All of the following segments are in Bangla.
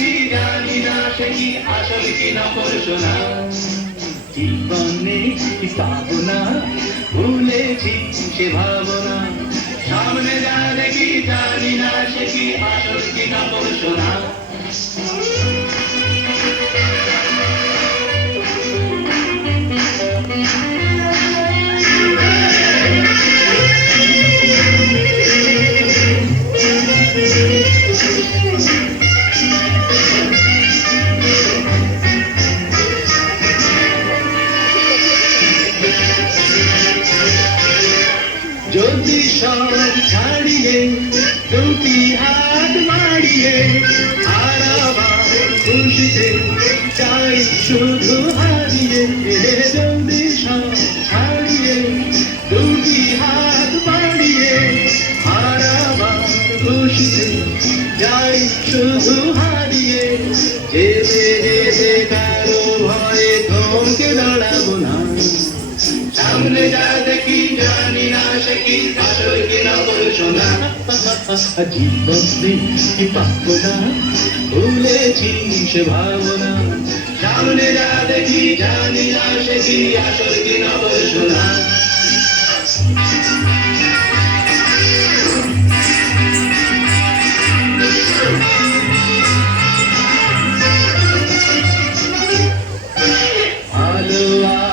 দেখি জানি না সে কি আসল কি নকল সোনা জীবনে কি পাবো না ভুলেছি সে ভাবনা সামনে যা দেখি জানি না সে কি আসল কি নকল সোনা যদি সব ছাড়িয়ে দুটি হাত মারিয়ে আর আবার খুশিতে চাই শুধু হারিয়ে যদি সব ছাড়িয়ে দুটি হাত মারিয়ে আর আবার খুশিতে চাই শুধু হারিয়ে যেতে যেতে কারো ভয়ে থমকে দাঁড়াবো না সামনে যা দেখি জানি না সে কি আসল কি নকল সোনা জীবনে কি পাবো না ভুলেছি সে ভাবনা সামনে যা দেখি জানি না সে কি আসল কি নকল সোনা ভালো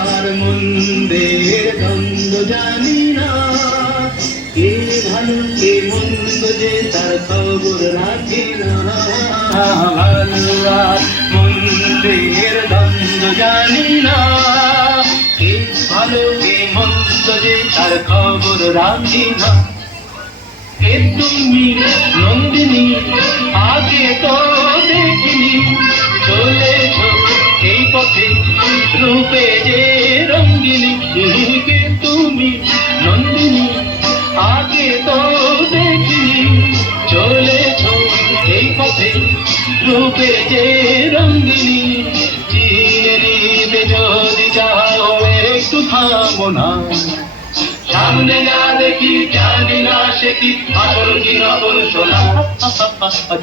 আর মন্দের দ্বন্দ্ব জানি না কে ভালো কে মন্দ যে তার খবর রাখি না ভালো আর মন্দের দ্বন্দ্ব জানি না কে ভালো কে মন্দ যে তার খবর রাখি না কে তুমি নন্দিনী আগে তো দেখিনি চলেছ এই পথে রূপে যে রঙ্গিনী কে তুমি নন্দিনী আগে তো দেখিনি চলেছ এই পথে রূপে যে রঙ্গিনী চিনে নিতে যদি চাও একটু থামো না সামনে যা দেখি জানি না সে কি আসল কি নকল সোনা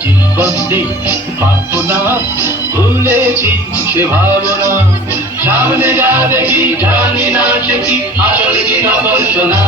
জীবনে পাবো না ভুলেছি সে ভাবনা সামনে যা দেখি জানি না সে কি আসল কি নকল সোনা